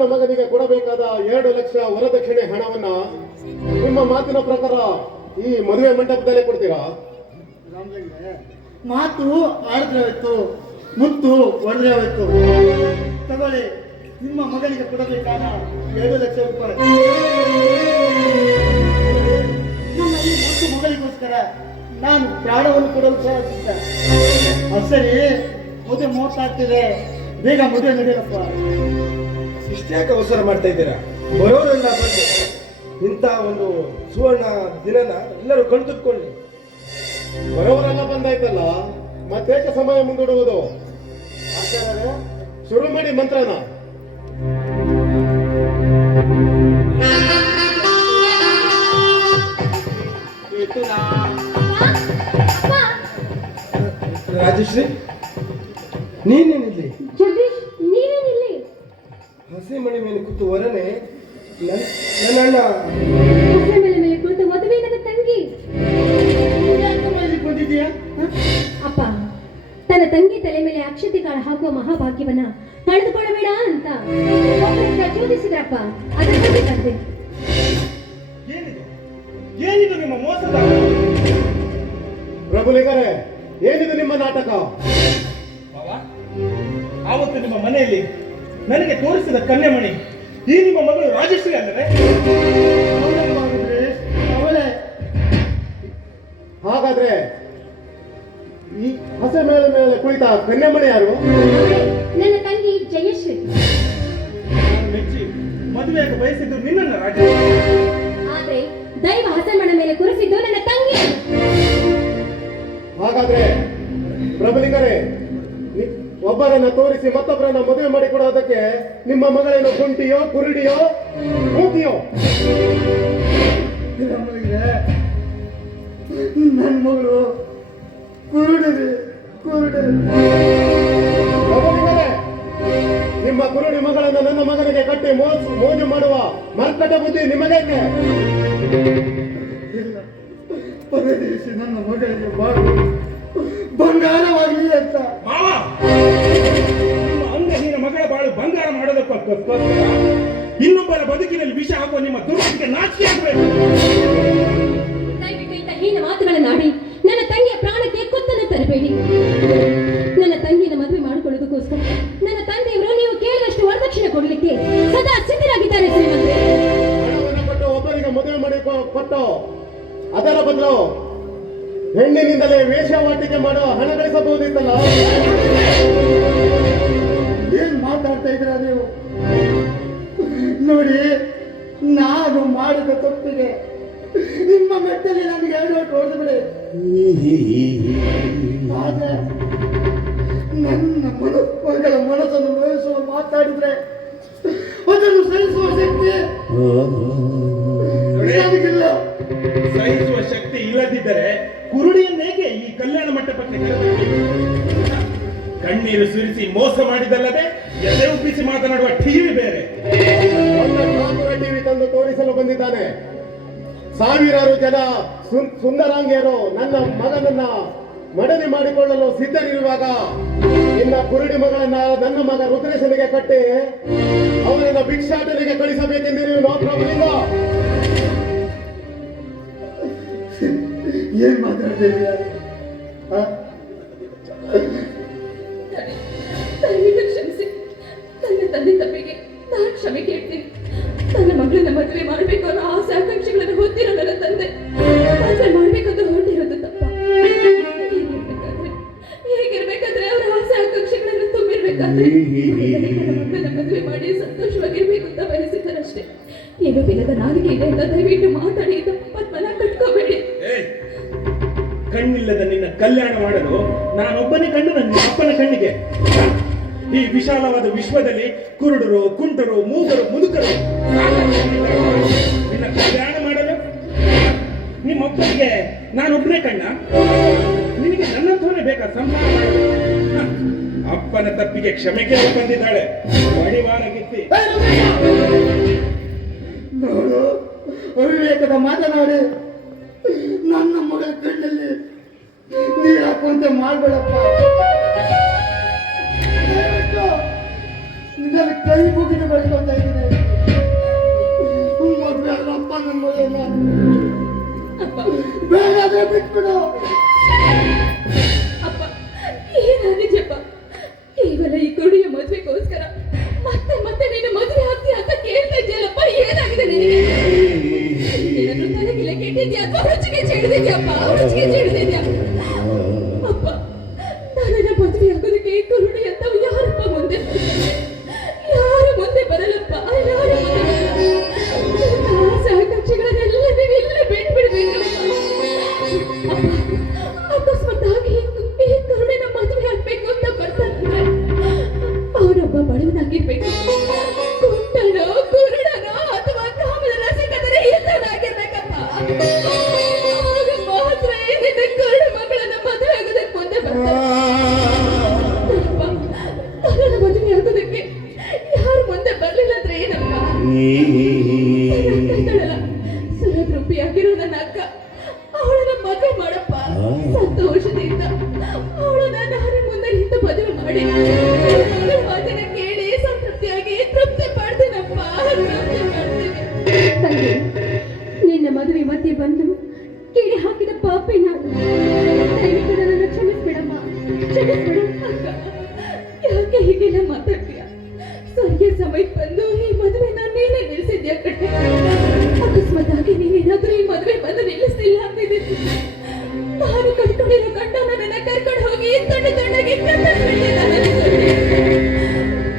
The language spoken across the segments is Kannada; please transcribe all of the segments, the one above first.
ನನ್ನ ಮಗನಿಗೆ ಕೊಡಬೇಕಾದ 2 ಲಕ್ಷ ವರದಕ್ಷಿಣೆ ಹಣವನ್ನ ನಿಮ್ಮ ಮಾತಿನ ಪ್ರಕಾರ ಈ ಮದುವೆ ಮಂಟಪದಲ್ಲೇ ಕೊಡ್ತೀರಾ? ಮಾತು ಆಡಿದ್ರೆ ಹೋಯ್ತು, ಮುತ್ತು ಹೊಡೆದ್ರೆ ಹೋಯ್ತು. ತಗೊಳ್ಳಿ, ನಿಮ್ಮ ಮಗನಿಗೆ ಕೊಡಬೇಕಾದ 2 ಲಕ್ಷ ರೂಪಾಯಿ. ನಮ್ಮ ಈ ಮುತ್ತು ಮಗಳಿಗೋಸ್ಕರ ನಾನು ಪ್ರಾಣವನ್ನು ಕೊಡಲು ಸಹ ಸಿದ್ಧ. ಸರಿ, ಮದುವೆ ಮೋಸಾಗ್ತಿದೆ, ಬೇಗ ಮದುವೆ ನಡೆಯಲಪ್ಪ. ಇಷ್ಟ್ಯಾಕೆ ಅವಸರ ಮಾಡ್ತಾ ಇದ್ದೀರಾ? ಬರೋರೆಲ್ಲ ಬಂದು ಇಂಥ ಒಂದು ಸುವರ್ಣ ದಿನನ ಎಲ್ಲರೂ ಕಣ್ತುಕೊಳ್ಳಿ. ಬರೋವರೆಲ್ಲ ಬಂದಾಯ್ತಲ್ಲ, ಮತ್ತೇಕೆ ಸಮಯ ಮುಂದೂಡುವುದು? ಶುರು ಮಾಡಿ ಮಂತ್ರನ. ರಾಜಶ್ರೀ, ನೀನೇನಿಲ್ಲಿ? ಜಗದೀಶ್, ನೀವೇನಿಲ್ಲಿ? ಹಸಿ ಮಣಿ ಮೇಲೆ ಕೂತು ವರನೆ ನನ್ನ ಅಣ್ಣ. ಹಸೆ ಮೇಲೆ ಕುಳಿತು ಮದುವೆ ನನ್ನ ತಂಗಿ. ಬಂದಿದ್ಯಾ? ಅಪ್ಪ, ತನ್ನ ತಂಗಿ ತಲೆ ಮೇಲೆ ಅಕ್ಷತೆ ಕಾಳು ಹಾಕುವ ಮಹಾಭಾಗ್ಯವನ್ನ ಕಳೆದುಕೊಳ್ಳಬೇಡ ಅಂತ ಒಬ್ಬರು ಪ್ರಚೋದಿಸಿದ್ರಪ್ಪ. ಅದಕ್ಕೆ ತಂದೆ. ಏನಿದು ನಿಮ್ಮ ಮೋಸದ? ಪ್ರಭುಲಿಗರೇ, ಏನಿದು ನಿಮ್ಮ ನಾಟಕ? ಆವತ್ತು ನಿಮ್ಮ ಮನೆಯಲ್ಲಿ ನನಗೆ ತೋರಿಸಿದ ಕನ್ಯಾಮಣಿ ಈ ನಿಮ್ಮ ಮಗಳು ರಾಜಶ್ರೀ ಅಂದರೆ? ಅವಳೇ. ಹಾಗಾದ್ರೆ ಈ ಹಸೆ ಮೇಲೆ ಕುಳಿತ ಕನ್ಯಾಮಣಿ ಯಾರು? ನನ್ನ ತಂಗಿ ಜಯಶ್ರೀ. ಮೆಚ್ಚಿ ಮದುವೆಯಾಗ ಬಯಸಿದ್ದು ನಿನ್ನನ್ನ ರಾಜಶ್ರೀ. ಆದ್ರೆ ದೈವ ಹಸೆಮಣ ಮೇಲೆ ಕುರಿಸಿದ್ದು ನನ್ನ ತಂಗಿ. ಹಾಗಾದ್ರೆ ಪ್ರಬಲಿಗರೇ, ಒಬ್ಬರನ್ನ ತೋರಿಸಿ ಮತ್ತೊಬ್ಬರನ್ನ ಮದುವೆ ಮಾಡಿಕೊಡೋದಕ್ಕೆ ನಿಮ್ಮ ಮಗಳೇನು ಕುಂಟಿಯೋ, ಕುರುಡಿಯೋ, ಮೂತಿಯೋ? ನನ್ನ ಮಗಳು ಕುರುಡಿ. ಪ್ರಬಲಿಗರೇ, ನಿಮ್ಮ ಕುರುಡಿ ಮಗಳನ್ನು ನನ್ನ ಮಗನಿಗೆ ಕಟ್ಟಿ ಮೋಜು ಮಾಡುವ ಮರ್ಕಟ ಬುದ್ಧಿ ನಿಮಗೇಕೆ? ಇಲ್ಲ, ಪರದೇಶಿ ನನ್ನ ಮಗಳಿಗೆ ಬಾಳು ಬಂಗಾರವಾಗಲಿ ಅಂತ. ನಿಮ್ಮ ಅಂಗಹೀನ ಮಗಳ ಬಾಳು ಬಂಗಾರ ಮಾಡೋದಕ್ಕೋಸ್ಕರ ಇನ್ನೊಬ್ಬರ ಬದುಕಿನಲ್ಲಿ ವಿಷ ಹಾಕುವ ನಿಮ್ಮ ದುರ್ಬುದ್ಧಿಗೆ ನಾಚಿಕೆ ಆಗಬೇಕು. ದಯವಿಟ್ಟು ಇಂಥ ಹೀನ ಮಾತುಗಳನ್ನಾಡಿ ನನ್ನ ತಂಗಿಯ ಪ್ರಾಣಕ್ಕೆ ಕುತ್ತನ್ನು ತರಬೇಡಿ. ನನ್ನ ತಂಗಿನ ಮದುವೆ ಮಾಡಿಕೊಳ್ಳೋದಕ್ಕೋಸ್ಕರ ನನ್ನ ತಂದೆಯವರು ನೀವು ಕೇಳಿದಷ್ಟು ವರದಕ್ಷಿಣೆ ಕೊಡಲಿಕ್ಕೆ ಸದಾ ಸಿದ್ಧರಾಗಿದ್ದಾರೆ ಶ್ರೀಮಂತೆ. ಹಣವನ್ನು ಕೊಟ್ಟು ಒಬ್ಬರಿಗೆ ಮದುವೆ ಮಾಡಿ ಕೊಟ್ಟು ಅದರ ಬದಲು ಹೆಣ್ಣಿನಿಂದಲೇ ವೇಷವಾಟಿಕೆ ಮಾಡೋ ಹಣ ಗಳಿಸಬಹುದಿತ್ತಲ್ಲ? ಏನ್ ಮಾತಾಡ್ತಾ ಇದ್ದೀರಾ ನೀವು? ನೋಡಿ, ನಾನು ಮಾಡಿದ ತಪ್ಪಿಗೆ ನಿಮ್ಮ ಮೆಟ್ಟಲ್ಲಿ ನನಗೆ 2 ಓಟು ಹೊಡೆದು ಬಿಡಿ. ಆದ್ರೆ ನನ್ನ ಮಗಳ ಮನಸ್ಸನ್ನು ನೋಯಿಸುವ ಮಾತಾಡಿದ್ರೆ ಅದನ್ನು ಸಹಿಸುವ ಶಕ್ತಿ ನನಗಿಲ್ಲ. ಸಹಿಸುವ ಶಕ್ತಿ ಇಲ್ಲದಿದ್ದರೆ ಕುರುಡಿಯನ್ನೇಗೆ ಈ ಕಲ್ಯಾಣ ಮಂಟಪಕ್ಕೆ ಕಣ್ಣೀರು ಸುರಿಸಿ ಮೋಸ ಮಾಡಿದಲ್ಲದೆ ಎದೆ ಉಬ್ಬಿಸಿ ಮಾತನಾಡುವ ಟಿವಿ ಬೇರೆ. ಟಿವಿ ತಂದು ತೋರಿಸಲು ಬಂದಿದ್ದಾನೆ. ಸಾವಿರಾರು ಜನ ಸುಂದರಾಂಗಿಯರು ನನ್ನ ಮಗನನ್ನ ಮಡದಿ ಮಾಡಿಕೊಳ್ಳಲು ಸಿದ್ಧರಿರುವಾಗ ಇನ್ನ ಕುರುಡಿ ಮಗಳನ್ನ ನನ್ನ ಮಗ ರುದ್ರೇಶನಿಗೆ ಕಟ್ಟಿ ಅವನನ್ನ ಭಿಕ್ಷಾಟನೆಗೆ ಕಳಿಸಬೇಕೆಂದಿರುವ ನೋಡ್ರವರಿಂದ ಏನ್ ಮಾತಾಡ್ತಾ ಇದೀಯ? ದಯವಿಟ್ಟು ಕ್ಷಮಿಸಿ. ನನ್ನ ತಂದೆ ತಪ್ಪಿಗೆ ನಾನು ಕ್ಷಮೆ ಕೇಳ್ತೀನಿ. ನನ್ನ ಮಗಳನ್ನ ಮದುವೆ ಮಾಡಬೇಕು ಅನ್ನೋ ಆಸೆ ಆಕಾಂಕ್ಷೆಗಳನ್ನು ಹೊತ್ತಿರೋ ನನ್ನ ತಂದೆ ಮದುವೆ ಮಾಡ್ಬೇಕಂತ ಹೊರಟಿರೋದು ತಪ್ಪ. ಹೇಗಿರ್ಬೇಕಾದ್ರೆ ಅವರ ಆಸೆ ಆಕಾಂಕ್ಷೆಗಳನ್ನು ತುಂಬಿರ್ಬೇಕಾದ್ರೆ ಮಕ್ಕಳನ್ನ ಮದುವೆ ಮಾಡಿ ಸಂತೋಷವಾಗಿರ್ಬೇಕು ಅಂತ ಬಯಸಿದ್ದಾರಷ್ಟೇ. ಏನೋ ಬಿಲ್ಲದ ನಾಲಿಗೆ ಇದೆ ಅಂತ ದಯವಿಟ್ಟು ಮಾತಾಡಿ ತಪ್ಪನ್ನ ಕಟ್ಕೋಬೇಡಿ. ಕಣ್ಣಿಲ್ಲದ ನಿನ್ನ ಕಲ್ಯಾಣ ಮಾಡಲು ನಾನೊಬ್ಬನೇ ಕಣ್ಣು ನನ್ನ ಅಪ್ಪನ ಕಣ್ಣಿಗೆ. ಈ ವಿಶಾಲವಾದ ವಿಶ್ವದಲ್ಲಿ ಕುರುಡರು, ಕುಂಟರು, ಮೂಗರು, ಮುದುಕರು ನಿನ್ನ ಕಲ್ಯಾಣ ಮಾಡಲು ನಿಮ್ಮೊಬ್ಬನಿಗೆ ನಾನೊಬ್ಬನೇ ಕಣ್ಣ? ನಿನಗೆ ನನ್ನಂಥವನೇ ಬೇಕಾ ಸಂಹಾರ ಮಾಡಲು? ಅಪ್ಪನ ತಪ್ಪಿಗೆ ಕ್ಷಮೆ ಕೇಳಿ ಬಂದಿದ್ದಾಳೆ ಬಡಿವಾರ ಗಿತ್ತಿ. ನೋಡು, ಅವಿವೇಕದ ಮಾತನಾಡಿ ನನ್ನ ಮಗಳ ಕಣ್ಣಲ್ಲಿ ನೀರು ಹಾಕುವಂತೆ ಮಾಡ್ಬೇಡಪ್ಪ. ನಿನ್ನಲ್ಲಿ ಕೈ ಮುಗಿದು ಬೆಳ್ಕೊಂತ ಇದ್ದೀನಿ. ಬಿಟ್ಬಿಡು. ಅಪ್ಪ ಏನಾಗಿದೆಯಪ್ಪ? ಕೇವಲ ಈ ಕುಡಿಯ ಮದುವೆಗೋಸ್ಕರ ಮತ್ತೆ ಮತ್ತೆ ನೀನು ಮದುವೆ ಆಗ್ತೀಯ ಅಂತ ಕೇಳ್ತಾ ಇದ್ದೀಯಲ್ಲಪ್ಪ, ಏನಾಗಿದೆ ನಿನಗೆ? ಏನಾದ್ರೂ ತಲೆಗಿಲೆ ಕೆಟ್ಟಿದ್ಯಾ ಅಥವಾ ಹುಚ್ಚಿಗೆ ಚೆಡ್ದಿದ್ಯಪ್ಪ? ಹುಚ್ಚಿಗೆ ಚೆಡ್ದಿದ್ಯಾ? ಅಪ್ಪ ನನ್ನ ಮದುವೆ ಆಗೋದಕ್ಕೆ ಕುರುಡಿ ಅಂತ ಯಾರಪ್ಪ ಮುಂದೆ ಬರ್ತಾರೆ? ಯಾರು ಮುಂದೆ ಬರಲ್ಲಪ್ಪ, ಯಾರು ಮುಂದೆ ಬರಲ್ಲ. ನನ್ನ ಆಸೆ ಆಕಾಂಕ್ಷೆಗಳನ್ನೆಲ್ಲ ನೀವು ಇಲ್ಲೇ ಬಿಟ್ಬಿಡ್ಬೇಕಪ್ಪ. ಅಪ್ಪ ಅಕಸ್ಮಾತ್ತಾಗಿ ಈ ಕರುಣಿನ ಮದುವೆ ಆಗ್ಬೇಕು ಅಂತ ಬರ್ತಾನಂದ್ರೆ ಅವನೊಬ್ಬ ಬಡವನಾಗಿರ್ಬೇಕು, ಕುಂಟನೋ ಕುರುಡನೋ ಅಥವಾ ಕಾಮದ ರಸಿಕತರ ಇದ್ದನಾಗಿರ್ಬೇಕಪ್ಪ. ಆಗ ಮಾತ್ರ ನಿನ್ನ ಕರುಣ ಮಗಳನ್ನ ಮದುವೆ ಆಗೋದಕ್ಕೆ ಮುಂದೆ ಬರ್ತಾರೆ. ನನ್ನ ಮದುವೆ ಆಗೋದಕ್ಕೆ ಯಾರು ಮುಂದೆ ಬರ್ಲಿಲ್ಲ ಅಂದ್ರೆ ಏನಪ್ಪ? ಸುರದ್ರೂಪಿಯಾಗಿರೋ ನನ್ನ ಅಕ್ಕ, ಅವಳನ್ನ ಮದುವೆ ಮಾಡಪ್ಪ. ಸಂತೋಷದಿಂದ ಅವಳನ್ನ ನಾನೇ ಮುಂದೆ ನಿಂತು ಮದುವೆ ಮಾಡಿ ಮಗಳ ಮಾತನ್ನ ಕೇಳಿ ಸಂತೃಪ್ತಿಯಾಗಿ ತೃಪ್ತಿ ಪಡ್ತೀನಪ್ಪ, ತೃಪ್ತಿ ಪಡ್ತೀನಿ. ತಂದೆ, ನಿನ್ನ ಮದುವೆ ಮಧ್ಯೆ ಬಂದು ಕೇಳಿ ಹಾಕಿದ ಪಾಪಿ ನಾನು. ದಯವಿಟ್ಟು ನನ್ನನ್ನು ಕ್ಷಮಿಸ್ಬಿಡಮ್ಮ, ಕ್ಷಮಿಸ್ಬಿಡು. ಅಕ್ಕ, ಯಾಕೆ ಹೀಗೆಲ್ಲ ಮಾತಾಡ್ತೀಯ? ಸರಿಯಾದ ಸಮಯಕ್ಕೆ ಬಂದು ಈ ಮದುವೆನ ನೀನೇ ನಿಲ್ಲಿಸಿದ್ಯಾ ಕಟ್ಟೆ. ಅಕಸ್ಮಾತ್ ಆಗಿ ನೀನೇನಾದ್ರೂ ಈ ಮದುವೆ ಬಂದು ನಿಲ್ಲಿಸ್ತಿಲ್ಲ ಅಂತಿದ್ದೀನಿ, ನಾನು ಕಟ್ಕೊಂಡಿರೋ ಗಂಡನ ನನ್ನ ಕರ್ಕೊಂಡು ಹೋಗಿ ತೊಂಡಾಗಿ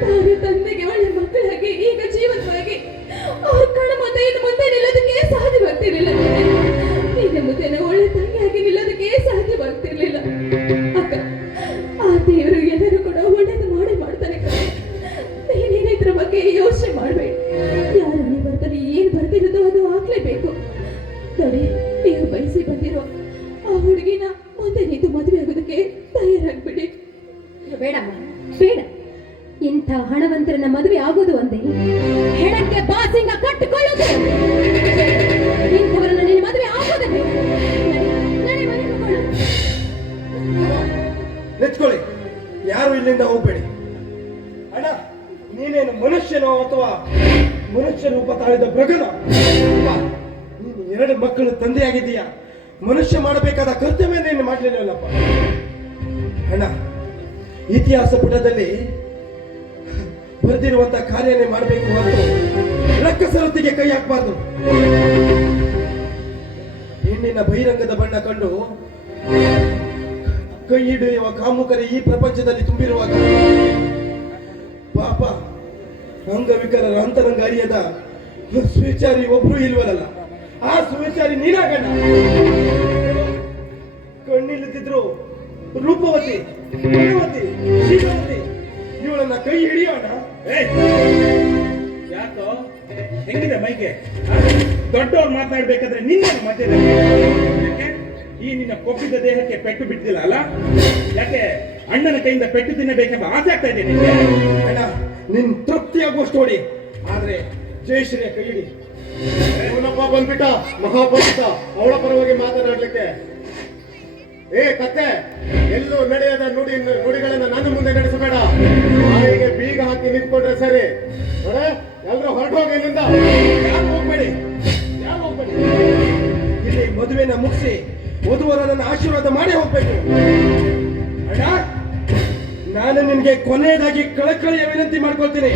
ನಾನು ತಂದೆಗೆ ಒಳ್ಳೆ ಮಕ್ಕಳಾಗಿ ಈಗ ಜೀವಂತವಾಗಿ ಅವ್ರ ಕಣ ಮುಂದೆ ಇನ್ನು ಮುಂದೆ ನಿಲ್ಲೋದಕ್ಕೆ ಸಾಧ್ಯವಾಗ್ತಿರ್ಲಿಲ್ಲ. ನಿನ್ನ ಮುಂದೆನ ಒಳ್ಳೆ ತಂಗಿಯಾಗಿ ನಿಲ್ಲೋದಕ್ಕೆ ಸಾಧ್ಯವಾಗ್ತಿರ್ಲಿಲ್ಲ. ಅಕ್ಕ, ಆ ದೇವರು ಎಲ್ಲರೂ ಕೂಡ ಒಳ್ಳೇದು ಮಾಡಿ ಮಾಡ್ತಾನೆ. ನೀನೇನ ಇದ್ರ ಬಗ್ಗೆ ಯೋಚನೆ ಮಾಡ್ಬೇಡಿ. ಯಾರು ಹಣೆ ಬರ್ತಾರೆ, ಏನ್ ಬರ್ತಿರೋದು ಅದು ಆಗ್ಲೇಬೇಕು. ನೋಡಿ, ನೀವು ಬಯಸಿ ಬಂದಿರೋ ಆ ಹುಡುಗಿನ ಮುಂದೆ ನಿಂತು ಮದುವೆ ಆಗೋದಕ್ಕೆ ತಯಾರಾಗ್ಬಿಡಿ. ಬೇಡಮ್ಮ, ಬೇಡ. ಇಂಥ ಹಣವಂತರನ್ನ ಮದುವೆ ಆಗೋದು ಒಂದೇ, ಹೆಣಕ್ಕೆ ಬಾಸಿಂಗ ಕಟ್ಟಿಕೊಳ್ಳೋದು ಒಂದೇ. ಇಂಥವರನ್ನ ನೀನು ಮದುವೆ ಆಗೋದೇ ಬೇಡ. ನಡೆ ಮನೆ ಮಕ್ಕಳು. ನೆಚ್ಕೊಳ್ಳಿ, ಯಾರು ಇಲ್ಲಿಂದ ಹೋಗ್ಬೇಡಿ. ಅಣ್ಣ, ನೀನೇನು ಮನುಷ್ಯನೋ ಅಥವಾ ಮನುಷ್ಯ ರೂಪ ತಾಳಿದ ಮೃಗನೋ? ನೀನು 2 ಮಕ್ಕಳು ತಂದೆಯಾಗಿದ್ದೀಯಾ. ಮನುಷ್ಯ ಮಾಡಬೇಕಾದ ಕರ್ತವ್ಯ ನೀನು ಮಾಡಲಿಲ್ಲಲ್ಲಪ್ಪ. ಅಣ್ಣ, ಇತಿಹಾಸ ಪುಟದಲ್ಲಿ ಬರೆದಿರುವಂತ ಕಾರ್ಯನೇ ಮಾಡಬೇಕು ಹೊರತು ರಕ್ಕಸರತ್ತಿಗೆ ಕೈ ಹಾಕಬಾರ್ದು. ಹೆಣ್ಣಿನ ಬಹಿರಂಗದ ಬಣ್ಣ ಕಂಡು ಕೈ ಹಿಡಿಯುವ ಕಾಮುಕರೇ ಈ ಪ್ರಪಂಚದಲ್ಲಿ ತುಂಬಿರುವಾಗ ಪಾಪ ಅಂಗವಿಕಲರ ಅಂತರಂಗ ಅರಿಯದ ಸ್ವೀಚಾರಿ ಒಬ್ರು ಇಲ್ವಲ್ಲ. ಆ ಸ್ವೀಚಾರಿ ನೀನಾಗಣ್ಣ. ಕಣ್ಣಿಲ್ಲದಿದ್ರು ರೂಪವತಿ, ಗುಣವತಿ, ಶೀಲವತಿ ಇವಳನ್ನ ಕೈ ಹಿಡಿಯೋಣ. ಯಾಕೋ ಹೆಂಗಿದೆ ಮೈಗೆ? ದೊಡ್ಡವ್ರು ಮಾತನಾಡ್ಬೇಕಾದ್ರೆ ನಿನ್ನ ಮಧ್ಯದಲ್ಲಿ ಯಾಕೆ? ಈ ನಿನ್ನ ಕೊಬ್ಬಿದ ದೇಹಕ್ಕೆ ಪೆಟ್ಟು ಬಿಟ್ಟಿಲ್ಲ ಅಲ್ಲ? ಯಾಕೆ ಅಣ್ಣನ ಕೈಯಿಂದ ಪೆಟ್ಟು ತಿನ್ನಬೇಕೆಂಬ ಆಸೆ ಆಗ್ತಾ ಇದೆ ನಿನ್ಗೆ? ಅಣ್ಣ, ನಿನ್ ತೃಪ್ತಿಯಾಗುವಷ್ಟು ನೋಡಿ, ಆದ್ರೆ ಜಯಶ್ರೀಯ ಕೈ ಹಿಡಿ. ಅವನಪ್ಪ ಬಂದ್ಬಿಟ್ಟ ಮಹಾಪುರುಷ ಅವಳ ಪರವಾಗಿ ಮಾತನಾಡ್ಲಿಕ್ಕೆ. ಏ ಕತ್ತೆ, ಎಲ್ಲೂ ನಡೆಯದ ನುಡಿಗಳನ್ನ ನನ್ನ ಮುಂದೆ ನಡೆಸಬೇಡ. ಬಾಯಿಗೆ ಬೀಗ ಹಾಕಿ ನಿಂತ್ಕೊಂಡ್ರೆ ಸರಿ. ನೋಡೆ, ಎಲ್ರೂ ಹೊರಟು ಹೋಗಿ ಇಲ್ಲಿಂದ. ಯಾರು ಹೋಗ್ಬೇಡಿ, ಯಾರು ಹೋಗ್ಬೇಡಿ. ಇಲ್ಲಿ ಮದುವೆನ ಮುಗಿಸಿ ವಧುವರನನ್ನ ಆಶೀರ್ವಾದ ಮಾಡಿ ಹೋಗ್ಬೇಕು. ಅಣ್ಣ, ನಾನು ನಿನ್ಗೆ ಕೊನೆಯದಾಗಿ ಕಳಕಳಿಯ ವಿನಂತಿ ಮಾಡ್ಕೊಳ್ತೀನಿ.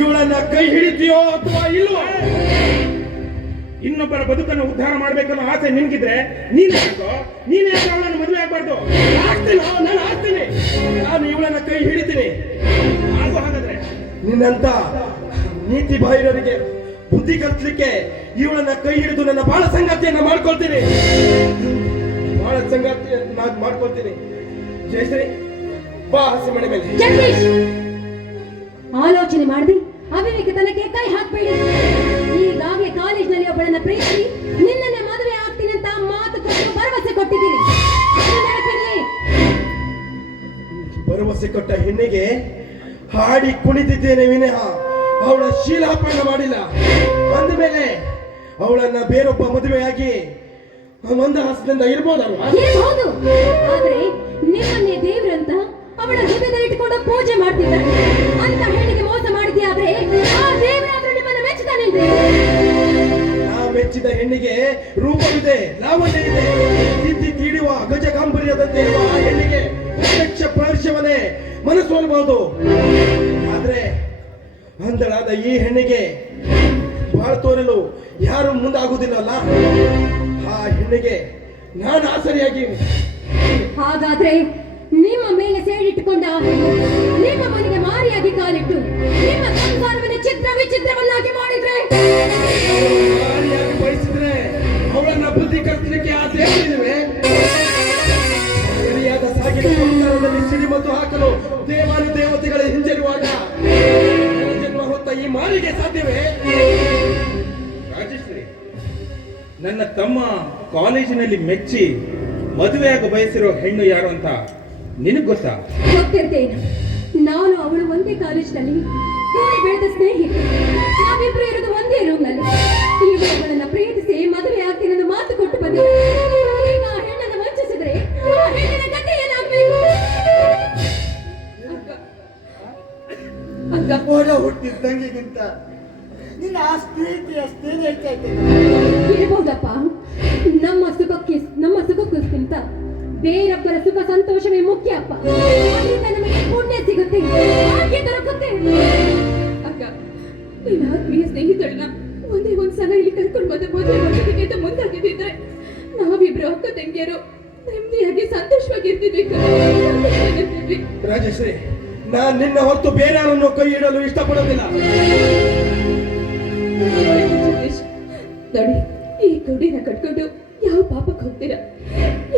ಇವಳನ್ನ ಕೈ ಹಿಡಿತೀಯೋ ಅಥವಾ ಇಲ್ವೋ? ಇನ್ನೊಬ್ಬರ ಬದುಕನ್ನು ಉದ್ಧಾರ ಮಾಡ್ಬೇಕನ್ನೋ ಆಸೆ ನಿನ್ಗಿದ್ರೆ ನೀನೇ ಅವಳನ್ನು ಮದುವೆ ಆಗ್ಬಾರ್ದು. ಆಗ್ತೀನಿ, ನಾನು ಆಗ್ತೀನಿ. ನಾನು ಇವಳನ್ನ ಕೈ ಹಿಡಿತೀನಿ. ಆಗು ಹಾಗಾದ್ರೆ. ನಿನ್ನಂತ ನೀತಿ ಬಾಹಿರರಿಗೆ ಬುದ್ಧಿ ಕಲಿಸ್ಲಿಕ್ಕೆ ಇವಳನ್ನ ಕೈ ಹಿಡಿದು ನನ್ನ ಬಾಳ ಸಂಗಾತಿಯನ್ನ ಮಾಡ್ಕೊಳ್ತೀನಿ. ಬಾಳ ಸಂಗಾತಿಯನ್ನ ಮಾಡ್ಕೊಳ್ತೀನಿ. ಜಯಶ್ರೀ, ಬಾ ಹಸಿ ಮನೆ ಮೇಲೆ. ಜಗದೀಶ್, ಆಲೋಚನೆ ಮಾಡದೆ ಅವಿವೇಕತನಕ್ಕೆ ಕೈ ಹಾಕ್ಬೇಡಿ. ಈಗಾಗಲೇ ಕಾಲೇಜಿನಲ್ಲಿ ಒಬ್ಬಳನ್ನ ಪ್ರೀತಿ ನಿನ್ನನ್ನೇ ಮದುವೆ ಆಗ್ತೀನಿ ಅಂತ ಮಾತು ಕೊಟ್ಟು ಭರವಸೆ ಕೊಟ್ಟಿದ್ದೀರಿ. ಅದನ್ನ ನೆನಪಿರ್ಲಿ. ಭರವಸೆ ಕೊಟ್ಟ ಹೆಣ್ಣಿಗೆ ಹಾಡಿ ಕುಣಿದಿದ್ದೇನೆ ವಿನಃ ಅವಳ ಶೀಲಾಪನ್ನ ಮಾಡಿಲ್ಲ. ಅಂದಮೇಲೆ ಅವಳನ್ನ ಬೇರೊಬ್ಬ ಮದುವೆಯಾಗಿ ಮಂದಹಾಸದಿಂದ ಇರ್ಬೋದಲ್ವಾ? ಇರಬಹುದು. ಆದ್ರೆ ನಿಮ್ಮನ್ನೇ ದೇವ್ರಂತ ಅವಳ ಹೃದಯದಲ್ಲಿ ಇಟ್ಕೊಂಡು ಪೂಜೆ ಮಾಡ್ತಿದ್ದಾನೆ ಅಂತ ಹೆಣ್ಣಿಗೆ ಮೋಸ ಮಾಡಿದ್ಯಾದ್ರೆ ಆ ದೇವರಾದ್ರೂ ನಿಮ್ಮನ್ನ ಮೆಚ್ಚುತ್ತಾನೆ. ನಾ ಮೆಚ್ಚಿದ ಹೆಣ್ಣಿಗೆ ರೂಪವಿದೆ, ಲಾವಣ್ಯ ಇದೆ. ಮನಸ್ಸೋಲ್ಬಹುದು. ಆದ್ರೆ ಅಂದಳಾದ ಈ ಹೆಣ್ಣಿಗೆ ಬಾಳ ತೋರಲು ಯಾರು ಮುಂದಾಗುವುದಿಲ್ಲಲ್ಲ. ಆ ಹೆಣ್ಣಿಗೆ ನಾನು ಆಸರಿಯಾಗಿ ಹಾಗಾದ್ರೆ ನಿಮ್ಮ ಮೇಲೆ ಸೇರಿಟ್ಟುಕೊಂಡ ಆ ಹೆಣ್ಣು ನಿಮ್ಮ ಮನೆಗೆ ಮಾರಿಯಾಗಿ ಕಾಲಿಟ್ಟು ನಿಮ್ಮ ಸಂಸಾರವನ್ನು ಚಿತ್ರ ವಿಚಿತ್ರವನ್ನಾಗಿ ಮಾಡಿದ್ರೆ ಮಾರಿಯಾಗಿ ಬಯಸಿದ್ರೆ ಅವಳನ್ನ ಬುದ್ಧಿ ಕಲಿಸಲಿಕ್ಕೆ ಆ ದೇವರಿವೆ. ಸರಿಯಾದ ಸಾಗಿನ ಸಂಸಾರದಲ್ಲಿ ಸಿಡಿಮದ್ದು ಹಾಕಲು ದೇವಾನು ದೇವತೆಗಳ ಹಿಂಜರಿಯುವಾಗ ಜನ್ಮ ಹೊತ್ತ ಈ ಮಾರಿಗೆ ಸಾಧ್ಯವೇ? ರಾಜೇಶ್ವರಿ, ನನ್ನ ತಮ್ಮ ಕಾಲೇಜಿನಲ್ಲಿ ಮೆಚ್ಚಿ ಮದುವೆಯಾಗ ಬಯಸಿರೋ ಹೆಣ್ಣು ಯಾರು ಅಂತ ನಿನಗ್ ಗೊತ್ತಾ? ಗೊತ್ತಿರ್ತೇನೆ. ನಾನು ಅವಳು ಒಂದೇ ಕಾಲೇಜಿನಲ್ಲಿ ಕೂಡಿ ಬೆಳೆದ ಸ್ನೇಹಿತೆ. ನಾವಿಬ್ರು ಇರೋದು ಒಂದೇ ರೂಮ್ನಲ್ಲಿ. ಈಗ ಅವಳನ್ನ ಪ್ರೀತಿಸಿ ಮದುವೆ ಆಗ್ತೀನಿ ಎಂದು ಮಾತು ಕೊಟ್ಟು ಬಂದಿದ್ದೆ. ಈಗ ಆ ಹೆಣ್ಣನ್ನು ವಂಚಿಸಿದ್ರೆ ಆ ಹೆಣ್ಣಿನ ಕಥೆ ಏನಾಗ್ಬೇಕು? ಅಕ್ಕ ಓಡ ಹುಟ್ಟಿದ ತಂಗಿಗಿಂತ ನಿನ್ನ ಆ ಸ್ನೇಹಿತೆ ಹೇಳ್ತಾ ಇದ್ದೇನೆ. ಇರಬಹುದಪ್ಪ, ನಮ್ಮ ಸುಖಕ್ಕಿಂತ ಬೇರೊಬ್ಬರ ಸುಖ ಸಂತೋಷವೇ ಮುಖ್ಯ ಅಪ್ಪ. ಅದರಿಂದ ನಮಗೆ ಪುಣ್ಯ ಸಿಗುತ್ತೆ, ಭಾಗ್ಯ ದೊರಕುತ್ತೆ. ಅಕ್ಕ, ನಿನ್ನ ಆತ್ಮೀಯ ಸ್ನೇಹಿತಳನ್ನ ಒಂದೇ ಒಂದ್ಸಲ ಇಲ್ಲಿ ಕರ್ಕೊಂಡು ಬಂದು ಮದುವೆ ಮಾಡೋದಕ್ಕೆ ಅಂತ ಮುಂದಾಗಿದ್ದಿದ್ರೆ ನಾವಿಬ್ರು ಅಕ್ಕ ತಂಗಿಯರು ನೆಮ್ಮದಿಯಾಗಿ ಸಂತೋಷವಾಗಿರ್ತಿದ್ವಿ ಸಂತೋಷವಾಗಿರ್ತಿದ್ವಿ. ರಾಜೇಶ್ವರಿ, ನಾನ್ ನಿನ್ನ ಹೊತ್ತು ಬೇರೆ ಯಾರನ್ನು ಕೈ ಇಡಲು ಇಷ್ಟಪಡೋದಿಲ್ಲ. ಜಗದೀಶ್, ನೋಡಿ, ಈ ಗುಡಿನ ಕಟ್ಕೊಂಡು ಯಾವ ಪಾಪಕ್ಕೆ ಹೋಗ್ತೀರಾ?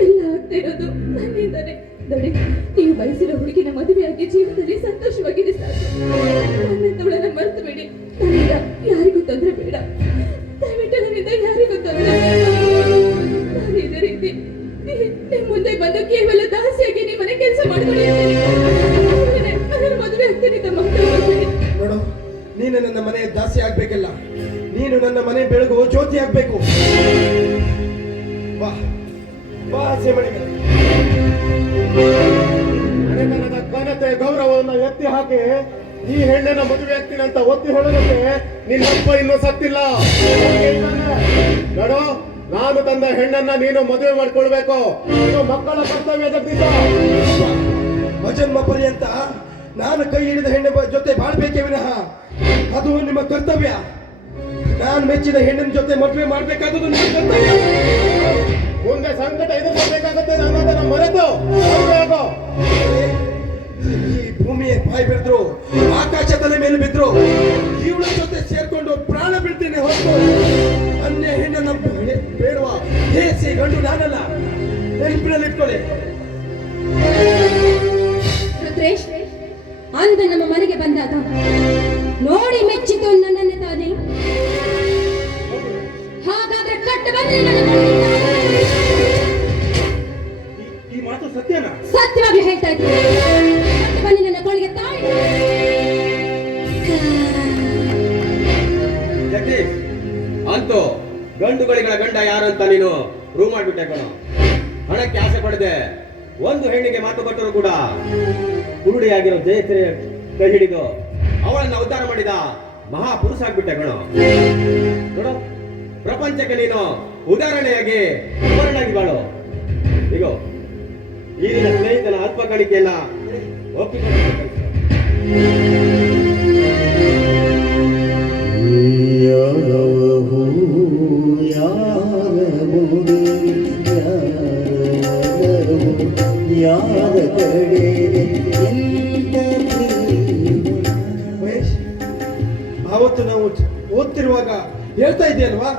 ಎಲ್ಲ ಆಗ್ತಾ ಇರೋದು ನನ್ನಿಂದಾನೆ. ನೋಡಿ, ನೀವು ಬಯಸಿರೋ ಹುಡುಗಿನ ಮದುವೆಯಾಗಿ ಜೀವನದಲ್ಲಿ ಸಂತೋಷವಾಗಿರಿ ಸಾಕು. ನನ್ನಂತವಳನ್ನ ಮರೆತು ಬಿಡಿ. ನನ್ನಿಂದ ಯಾರಿಗೂ ತೊಂದರೆ ಬೇಡ. ದಯವಿಟ್ಟು ನನ್ನಿಂದ ಯಾರಿಗೂ ತೊಂದರೆ ಬೇಡ. ನಾನು ಇದೇ ರೀತಿ ನಿಮ್ ಮುಂದೆ ಬಂದು ಕೇವಲ ದಾಸಿಯಾಗಿ ನಿಮ್ಮ ಮನೆ ಕೆಲಸ ಮಾಡ್ಕೊಂಡು ನನ್ನ ಮದುವೆ ಆಗ್ತೀನಿ ಅಂತ ಮಾತಾಡ್ಬೇಡಿ. ನೋಡು, ನೀನು ನನ್ನ ಮನೆ ದಾಸಿ ಆಗ್ಬೇಕಲ್ಲ, ನೀನು ನನ್ನ ಮನೆ ಬೆಳಗು ಜ್ಯೋತಿ ಆಗ್ಬೇಕು. ಬಾ ಬಾ ಸೇಮಣಿಗೆ. ಮನೆತನದ ಘನತೆ ಗೌರವವನ್ನು ಎತ್ತಿ ಹಾಕಿ ಈ ಹೆಣ್ಣನ್ನ ಮದುವೆ ಆಗ್ತೀನಿ ಅಂತ ಒತ್ತಿ ಹೇಳೋದಕ್ಕೆ ನಿನ್ನಪ್ಪ ಇನ್ನೂ ಸತ್ತಿಲ್ಲ. ನೋಡು, ನಾನು ತಂದ ಹೆಣ್ಣನ್ನ ನೀನು ಮದುವೆ ಮಾಡ್ಕೊಳ್ಬೇಕು. ಇದು ಮಕ್ಕಳ ಕರ್ತವ್ಯ ಜಗದೀಶ. ಅಜನ್ಮ ಪರ್ಯಂತ ನಾನು ಕೈ ಹಿಡಿದ ಹೆಣ್ಣ ಜೊತೆ ಬಾಳ್ಬೇಕೇ ವಿನಃ ಅದು ನಿಮ್ಮ ಕರ್ತವ್ಯ. ನಾನು ಮೆಚ್ಚಿದ ಹೆಣ್ಣಿನ ಜೊತೆ ಮದುವೆ ಮಾಡ್ಬೇಕಾದದ್ದು ನಿಮ್ಮ ಕರ್ತವ್ಯ. ಮುಂದೆ ಸಂಕಟ ಎದುರಿಸಬೇಕಾಗುತ್ತೆ ಅನ್ನೋದನ್ನ ಮರೆತು ಮದುವೆ ಆಗೋ. ಈ ಭೂಮಿಯ ಬಾಯಿ ಬಿದ್ರು, ಆಕಾಶ ತಲೆ ಮೇಲೆ ಬಿದ್ರು, ಇವಳ ಜೊತೆ ಸೇರ್ಕೊಂಡು ಪ್ರಾಣ ಬಿಡ್ತೀನಿ ಹೊರತು ಅನ್ಯ ಹೆಣ್ಣನ್ನ ಬೇಡುವ ಹೇಸಿ ಗಂಡು ನಾನಲ್ಲ. ನೆನಪಿನಲ್ಲಿ ಇಟ್ಕೊಳ್ಳಿ. ರುದ್ರೇಶ್, ಅಂದ ನಮ್ಮ ಮನೆಗೆ ಬಂದಾಗ ನೋಡಿ ಮೆಚ್ಚಿತು ನನ್ನನ್ನೇ ತಾನೆ. ಹಾಗಾದ್ರೆ ಕಟ್ಟು ಬಂದ್ರೆ ನನ್ನ ಮನೆಗೆ ಈ ಮಾತು ಸತ್ಯನಾ? ಸತ್ಯವಾಗ್ಲೂ ಹೇಳ್ತಾ ಇದ್ದೀನಿ. ಕಟ್ಟು ಬನ್ನಿ ನನ್ನ ಕೋಳಿಗೆ ತಾಳಿ. ಜಗದೀಶ್, ಅಂತೂ ಗಂಡುಗಳಿಗಳ ಗಂಡ ಯಾರಂತ ನೀನು ಪ್ರೂವ್ ಮಾಡ್ಬಿಟ್ಟೆ ಕಣೋ. ಹಣಕ್ಕೆ ಆಸೆ ಪಡೆದೆ ಒಂದು ಹೆಣ್ಣಿಗೆ ಮಾತು ಕೊಟ್ಟರು ಕೂಡ ಕುರುಡಿಯಾಗಿರೋ ಜಯಶ್ರೀ ಕೈ ಹಿಡಿದು ಅವಳನ್ನ ಉದ್ಧಾರ ಮಾಡಿದ ಮಹಾಪುರುಷ ಆಗ್ಬಿಟ್ಟೆ ಕಣೋ. ನೋಡು, ಪ್ರಪಂಚಕ್ಕೆ ನೀನು ಉದಾಹರಣೆಯಾಗಿ ಉದಾಹರಣೆಯಾಗಿ ಬಾಳು. ಈಗ ಈ ನಿನ್ನ ಸ್ನೇಹಿತನ ಆತ್ಮ ಕಾಣಿಕೆಯನ್ನ ಒಪ್ಪಿಕೊಂಡು ಮಹೇಶ್, ಆವತ್ತು ನಾವು ಓದ್ತಿರುವಾಗ ಹೇಳ್ತಾ ಇದೆಯಲ್ವಾ,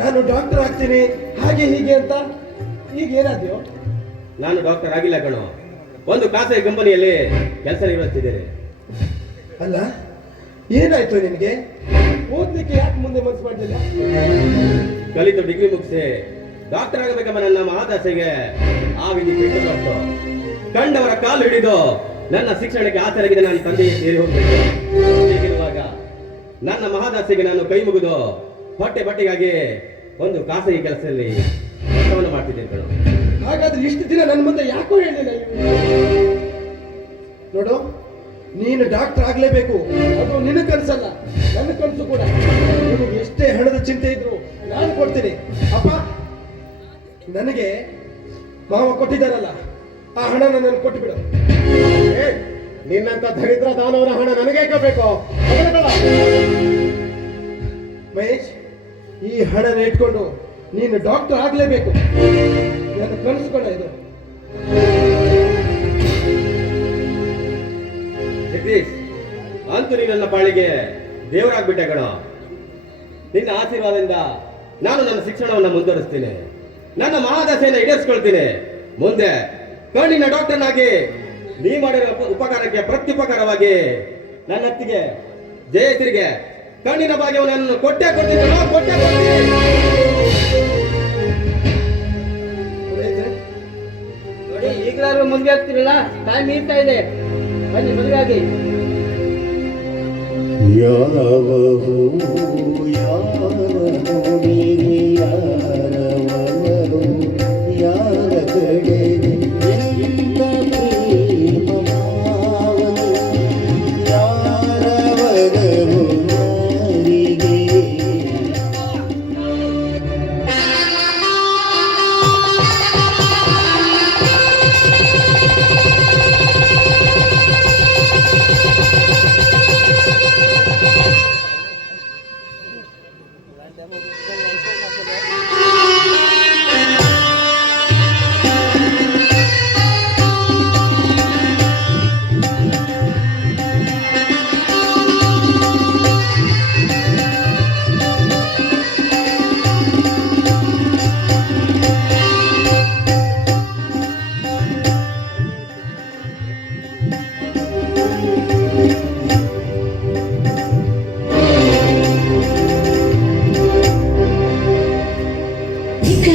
ನಾನು ಡಾಕ್ಟರ್ ಆಗ್ತೀನಿ ಹಾಗೆ ಹೀಗೆ ಅಂತ. ಈಗ ಏನಾದ್ಯೋ? ನಾನು ಡಾಕ್ಟರ್ ಆಗಿಲ್ಲ ಕಣೋ, ಒಂದು ಖಾಸಗಿ ಕಂಪನಿಯಲ್ಲಿ ಕೆಲಸ ನಿರ್ವಹಿಸ್ತಿದ್ದೇನೆ. ಅಲ್ಲ, ಏನಾಯ್ತು ನಿನಗೆ? ಓದ್ಲಿಕ್ಕೆ ಯಾಕೆ ಮುಂದೆ ಮನಸ್ಸು ಮಾಡಲಿಲ್ಲ? ಕಲಿತು ಡಿಗ್ರಿ ಮುಗಿಸಿ ಡಾಕ್ಟರ್ ಆಗಬೇಕೆಂಬ ನನ್ನ ಮಹದಾಸೆಗೆ ಆ ವಿಧಿ ಕೆಟ್ಟು ಬಂತು. ಕಂಡವರ ಕಾಲು ಹಿಡಿದು ನನ್ನ ಶಿಕ್ಷಣಕ್ಕೆ ಆಸರಾಗಿದೆ ನನ್ನ ತಂದೆಗೆ ಸೇರಿ ಹೋಗ್ಬೇಕು. ಹೀಗಿರುವಾಗ ನನ್ನ ಮಹದಾಸೆಗೆ ನಾನು ಕೈ ಮುಗಿದು ಬಟ್ಟೆಗಾಗಿ ಒಂದು ಖಾಸಗಿ ಕೆಲಸದಲ್ಲಿ ಕೆಲಸವನ್ನು ಮಾಡ್ತಿದ್ದೇನೆ ಕಣೋ. ಹಾಗಾದ್ರೆ ಇಷ್ಟು ದಿನ ನನ್ನ ಮುಂದೆ ಯಾಕೋ ಹೇಳಿಲ್ಲ ಇವ್ನು? ನೋಡು, ನೀನು ಡಾಕ್ಟರ್ ಆಗ್ಲೇಬೇಕು. ಅದು ನಿನ್ನ ಕನಸಲ್ಲ, ನನ್ನ ಕನಸು ಕೂಡ. ನಿನಗೆ ಎಷ್ಟೇ ಹಣದ ಚಿಂತೆ ಇದ್ರು ನಾನು ಕೊಡ್ತೀನಿ. ಅಪ್ಪ, ನನಗೆ ಮಾವ ಕೊಟ್ಟಿದ್ದಾರಲ್ಲ, ಆ ಹಣನ ನಾನು ಕೊಟ್ಟು ಬಿಡು. ನಿನ್ನಂತ ದರಿದ್ರ ದಾನವರ ಹಣ ನನಗೆ ಬೇಕು. ಮಹೇಶ್, ಈ ಹಣ ಇಟ್ಕೊಂಡು ನೀನು ಡಾಕ್ಟರ್ ಆಗ್ಲೇಬೇಕು. ನನ್ನ ಕನಸುಗಳ ಇದು. ಜಗದೀಶ್, ಅಂತೂ ನೀ ನನ್ನ ಪಾಳಿಗೆ ದೇವರಾಗ್ಬಿಟ್ಟೆ ಕಣ. ನಿನ್ನ ಆಶೀರ್ವಾದದಿಂದ ನಾನು ನನ್ನ ಶಿಕ್ಷಣವನ್ನು ಮುಂದುವರಿಸ್ತೀನಿ, ನನ್ನ ಮಹಾದಶೆಯನ್ನು ಈಡೇರಿಸ್ಕೊಳ್ತೀನಿ. ಮುಂದೆ ಕಣ್ಣಿನ ಡಾಕ್ಟರ್ನಾಗಿ ನೀ ಮಾಡಿರೋ ಉಪಕಾರಕ್ಕೆ ಪ್ರತ್ಯುಪಕಾರವಾಗಿ ನನ್ನ ಅತ್ತಿಗೆ ಜಯಶ್ರೀಗೆ ಕಣ್ಣಿನ ಭಾಗ್ಯವನ್ನು ನಾನು ಕೊಟ್ಟೆ ಕೊಡ್ತೀನಿ. ನೋಡಿ, ಈಗಲಾದ್ರೂ ಮದುವೆ ಆಗ್ತಿರಲ್ಲ, ಟೈಮ್ ಮೀರ್ತಾ ಇದೆ. ಬನ್ನಿ, ಮದುವೆ ಆಗಿ. ಯಾರ ಕಡೆ ಎಂತ ಪ್ರೇಮ ಭಾವನೆ, ಯಾರ ವರವು ಯಾರಿಗೆ. ಈಗ